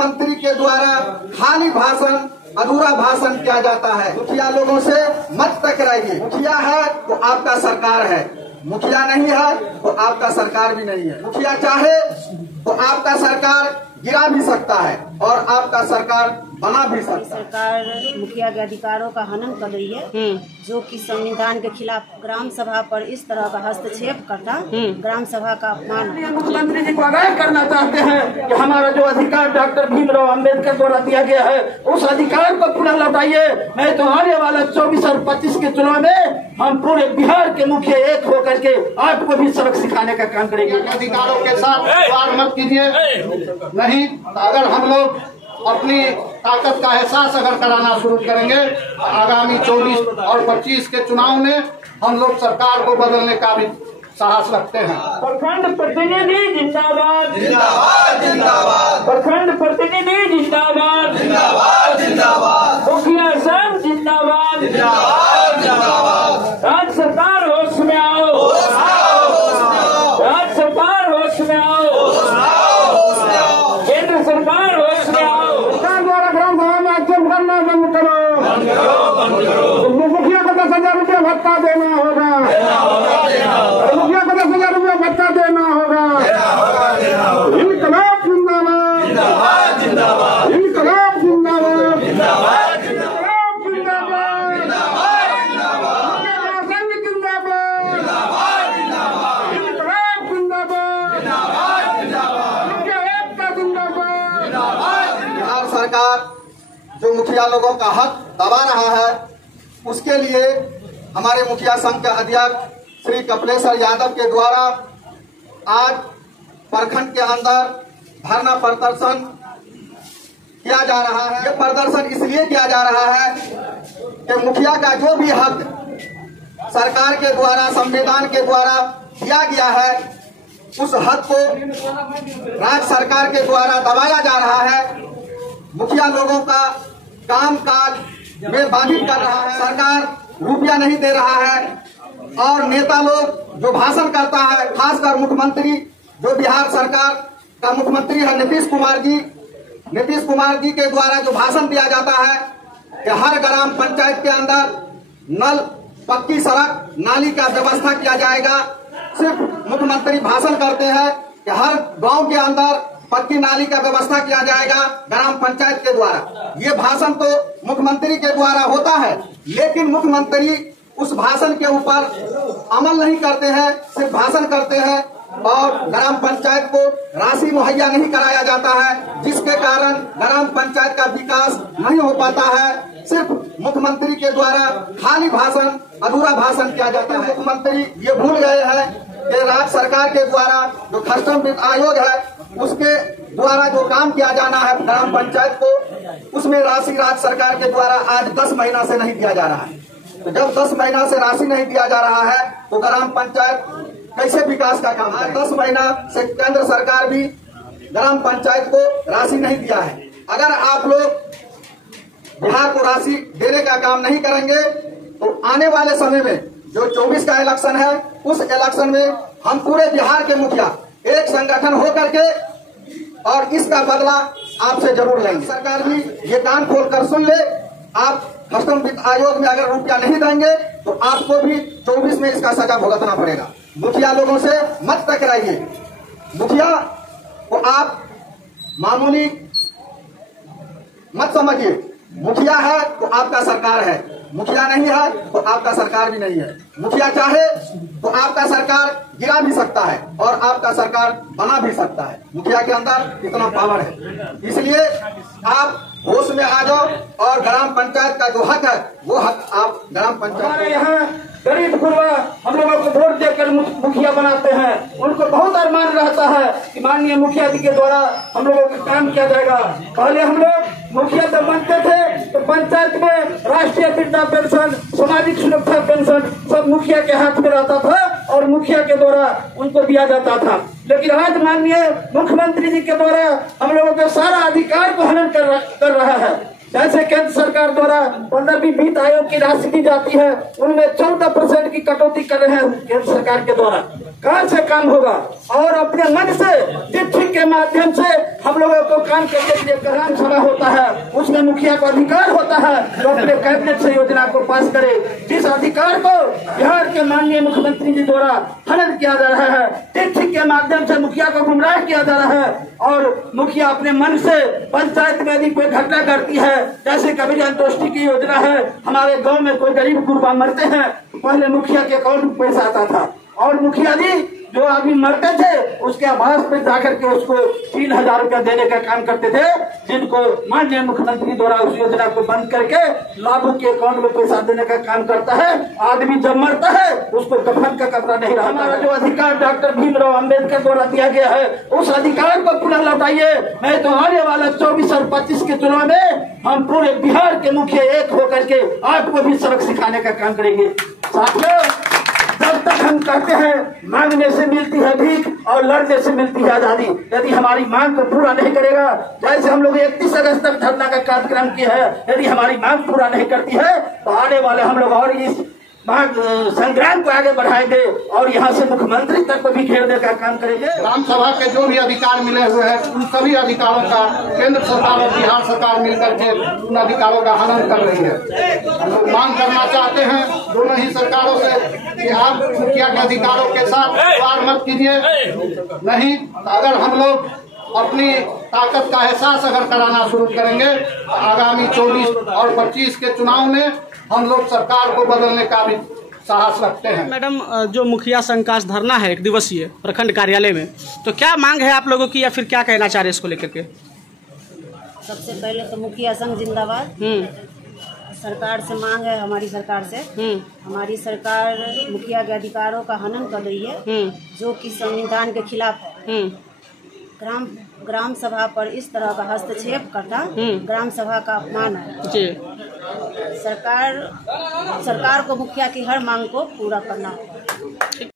मुख्यमंत्री के द्वारा खाली भाषण, अधूरा भाषण किया जाता है। मुखिया लोगों से मत टकराइए। मुखिया है तो आपका सरकार है, मुखिया नहीं है तो आपका सरकार भी नहीं है। मुखिया चाहे तो आपका सरकार गिरा भी सकता है और आपका सरकार बना भी सकता है। सरकार मुखिया के अधिकारों का हनन कर रही है, जो कि संविधान के खिलाफ ग्राम सभा पर इस तरह का हस्तक्षेप करना ग्राम सभा का अपमान है। मुख्यमंत्री जी को आगाह करना चाहते हैं कि हमारा जो अधिकार डॉक्टर भीमराव अंबेडकर द्वारा दिया गया है उस अधिकार को पूरा लौटाइए। नहीं तो आने वाला 24 और 25 के चुनाव में हम पूरे बिहार के मुखिया एक होकर के आपको भी सबक सिखाने का काम करेंगे। अधिकारों के साथ वार मत कीजिए, नहीं अगर हम लोग अपनी ताकत का एहसास अगर कराना शुरू करेंगे आगामी 24 और 25 के चुनाव में हम लोग सरकार को बदलने का भी साहस रखते हैं। प्रखंड प्रतिनिधि जिंदाबाद जिंदाबाद जिंदाबाद, प्रखंड प्रतिनिधि जिंदाबाद जिंदाबाद जिंदाबाद, मुखिया संघ जिंदाबाद जिंदाबाद जिंदाबाद। राज्य सरकार होश में आओ, राज्य सरकार होश में आओ, केंद्र सरकार होश में आओ। सरकार द्वारा ग्राम सभा में आक्षेप करना बंद करो। मुखिया को 10,000 रुपया भत्ता देना होगा, मुखिया को 10,000 रुपया भत्ता देना होगा। इनकलाब जिंदाबाद, जिंदाबाद जिंदाबाद, इनकलाब जिंदाबाद, जिंदाबाद इनकलाब जिंदाबाद, मुखिया संघ जिंदाबाद, इनकलाब जिंदाबाद, मुखिया एकता जिंदाबाद। बिहार सरकार जो मुखिया लोगों का हक दबा रहा है उसके लिए हमारे मुखिया संघ के अध्यक्ष श्री कपिलेश्वर यादव के द्वारा आज प्रखंड के अंदर धरना प्रदर्शन किया जा रहा है। ये प्रदर्शन इसलिए किया जा रहा है कि मुखिया का जो भी हक सरकार के द्वारा, संविधान के द्वारा दिया गया है उस हक को राज्य सरकार के द्वारा दबाया जा रहा है। मुखिया लोगों का काम काज में बाधित कर रहा है। सरकार रुपया नहीं दे रहा है और नेता लोग जो भाषण करता है, खासकर मुख्यमंत्री जो बिहार सरकार का मुख्यमंत्री है नीतीश कुमार जी के द्वारा जो भाषण दिया जाता है कि हर ग्राम पंचायत के अंदर नल, पक्की सड़क, नाली का व्यवस्था किया जाएगा। सिर्फ मुख्यमंत्री भाषण करते हैं कि हर गांव के अंदर पक्की नाली का व्यवस्था किया जाएगा ग्राम पंचायत के द्वारा। ये भाषण तो मुख्यमंत्री के द्वारा होता है, लेकिन मुख्यमंत्री उस भाषण के ऊपर अमल नहीं करते हैं, सिर्फ भाषण करते हैं और ग्राम पंचायत को राशि मुहैया नहीं कराया जाता है, जिसके कारण ग्राम पंचायत का विकास नहीं हो पाता है। सिर्फ मुख्यमंत्री के द्वारा खाली भाषण, अधूरा भाषण किया जाता है। मुख्यमंत्री ये भूल गए हैं कि राज्य सरकार के द्वारा जो खर्चम वित्त आयोग है उसके द्वारा जो काम किया जाना है ग्राम पंचायत को, उसमें राशि राज्य सरकार के द्वारा आज 10 महीना से नहीं दिया जा रहा है। तो जब 10 महीना से राशि नहीं दिया जा रहा है तो ग्राम पंचायत कैसे विकास का काम है? 10 महीना से केंद्र सरकार भी ग्राम पंचायत को राशि नहीं दिया है। अगर आप लोग बिहार को राशि देने का काम नहीं करेंगे तो आने वाले समय में जो 24 का इलेक्शन है उस इलेक्शन में हम पूरे बिहार के मुखिया एक संगठन होकर के और इसका बदला आपसे जरूर लेंगे। सरकार भी ये कान खोलकर सुन ले, आप कस्टम वित्त आयोग में अगर रुपया नहीं देंगे तो आपको भी 24 में इसका सजा भुगतना पड़ेगा। मुखिया लोगों से मत टकराइए। मुखिया को आप मामूली मत समझिए। मुखिया है तो आपका सरकार है, मुखिया नहीं है तो आपका सरकार भी नहीं है। मुखिया चाहे तो आपका सरकार गिरा भी सकता है और आपका सरकार बना भी सकता है। मुखिया के अंदर इतना पावर है, इसलिए आप होश में आ जाओ और ग्राम पंचायत का जो हक है वो हक आप ग्राम पंचायत। यहाँ गरीब गुरबा हम लोगों को वोट देकर मुखिया बनाते हैं, उनको बहुत अरमान रहता है कि माननीय मुखिया जी के द्वारा हम लोगों का काम किया जाएगा। पहले हम लोग मुखिया जब बनते थे तो पंचायत में राष्ट्रीय वृद्धा पेंशन, सामाजिक सुरक्षा पेंशन सब मुखिया के हाथ में रहता था और मुखिया के द्वारा उनको दिया जाता था। लेकिन आज माननीय मुख्यमंत्री जी के द्वारा हम लोगों के सारा अधिकार को हनन कर रहा है। जैसे केंद्र सरकार द्वारा 15वीं वित्त आयोग की राशि दी जाती है, उनमें 14% की कटौती कर रहे हैं केंद्र सरकार के द्वारा। कार से काम होगा और अपने मन से चिट्ठी के माध्यम से हम लोगों को काम करने के लिए ग्राम सभा होता है, उसमें मुखिया को अधिकार होता है जो अपने कैबिनेट से योजना को पास करे। जिस अधिकार को बिहार के माननीय मुख्यमंत्री जी द्वारा हनन किया जा रहा है, चिट्ठी के माध्यम से मुखिया को गुमराह किया जा रहा है और मुखिया अपने मन से पंचायत में यदि कोई घटना करती है, जैसे कबीर अंतोष्टि की योजना है, हमारे गाँव में कोई गरीब गुरबा मरते हैं, पहले मुखिया के अकाउंट में पैसा आता था और मुखिया जी जो आदमी मरते थे उसके आवास पे जाकर के उसको 3,000 रुपया देने का काम करते थे, जिनको माननीय मुख्यमंत्री द्वारा उस योजना को बंद करके लाभों के अकाउंट में पैसा देने का काम करता है। आदमी जब मरता है उसको कफन का कपड़ा नहीं रहा। हमारा जो अधिकार डॉक्टर भीमराव अम्बेडकर द्वारा दिया गया है उस अधिकार को पुनः लौटाइए। मैं तो आने वाला 24 और 25 के चुनाव में हम पूरे बिहार के मुखिया एक होकर के आपको भी सबक सिखाने का काम करेंगे। साथियों, जब तक हम कहते हैं मांगने से मिलती है भीख और लड़ने से मिलती है आजादी, यदि हमारी मांग को पूरा नहीं करेगा, जैसे हम लोग 31 अगस्त तक धरना का कार्यक्रम किया है, यदि हमारी मांग पूरा नहीं करती है तो आने वाले हम लोग और इस संग्राम को आगे बढ़ाएंगे और यहाँ से मुख्यमंत्री तक को भी घेरने का काम करेंगे। ग्राम सभा के जो भी अधिकार मिले हुए हैं उन सभी अधिकारों का केंद्र सरकार और बिहार सरकार मिलकर के उन अधिकारों का हनन कर रही है। हम लोग मांग करना चाहते हैं दोनों ही सरकारों से कि आप मुखिया के अधिकारों के साथ व्यवहार मत कीजिए। नहीं, अगर हम लोग अपनी ताकत का एहसास अगर कराना शुरू करेंगे तो आगामी 24 और 25 के चुनाव में हम लोग सरकार को बदलने का भी साहस रखते हैं। मैडम, जो मुखिया संघ का धरना है 1 दिवसीय प्रखंड कार्यालय में, तो क्या मांग है आप लोगों की या फिर क्या कहना चाह रहे हैं इसको लेकर के? सबसे पहले तो मुखिया संघ जिंदाबाद। सरकार से मांग है, हमारी सरकार से, हमारी सरकार मुखिया के अधिकारों का हनन कर रही है जो कि संविधान के खिलाफ है। ग्राम सभा पर इस तरह का हस्तक्षेप करना ग्राम सभा का अपमान है। जी। सरकार को मुखिया की हर मांग को पूरा करना होगा।